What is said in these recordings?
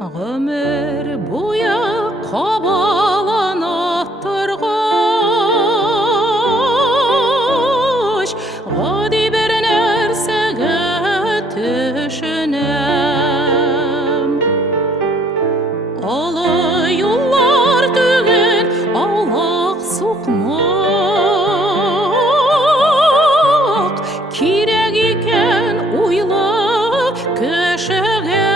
Ғұмыр бойы қабаланып тұрғыш, ғади бір нәрсеге түшінем. Алай ұллар түгел, аулақ сукмак, керек екен ойлы кішіге.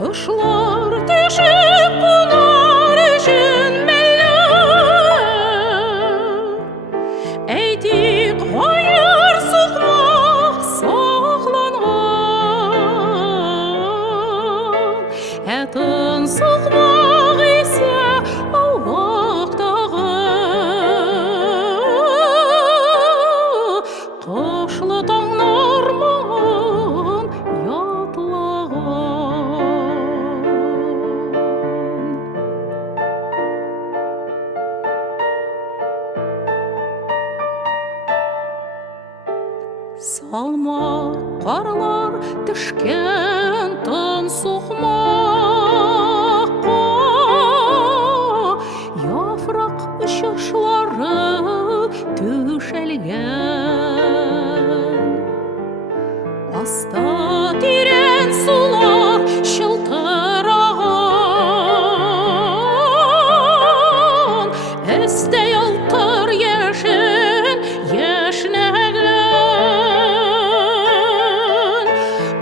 Құшылар тешіп қонар үшін мәлі, әйтек қайыр сукмак сақланған. Әтін сукмак есе аулақтағы, қышлы таңнар маған ятылаған. Салма қарлар түшкен тын сукмакқа, яфрак ұшышлары төшелген. Аста тирен сулар шылтыраған, әсте ялтыр ешін ешнеген.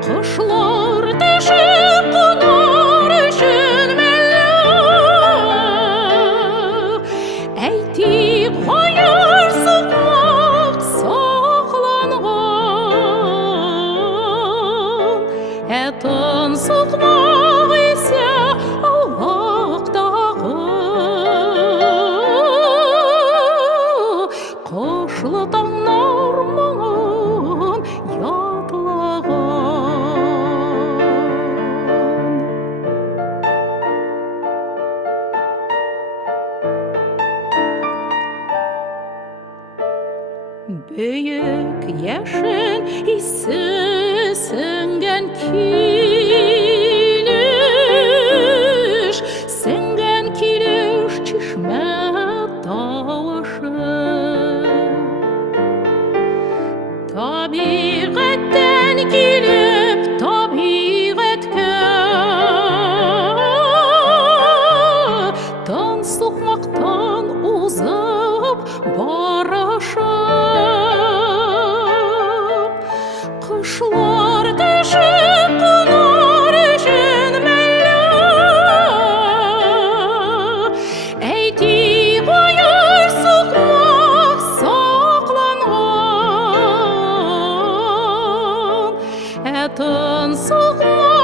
Құшлар тешіп қонар үшін мәлі, әйтек қайыр сукмак сақланған. Әтін сукмак есе аулақтағы, қышлы таңнар маған ятылаған. Бүйік ешін исі сіңген килеш, сіңген килеш чишме тауышы. Табиғаттан келіп табиғатқа, тын сукмактан узып барышым. Құшлар тешіп қонар үшін мәлі, әйтек қайыр сукмак сақланған. Әтін сукмак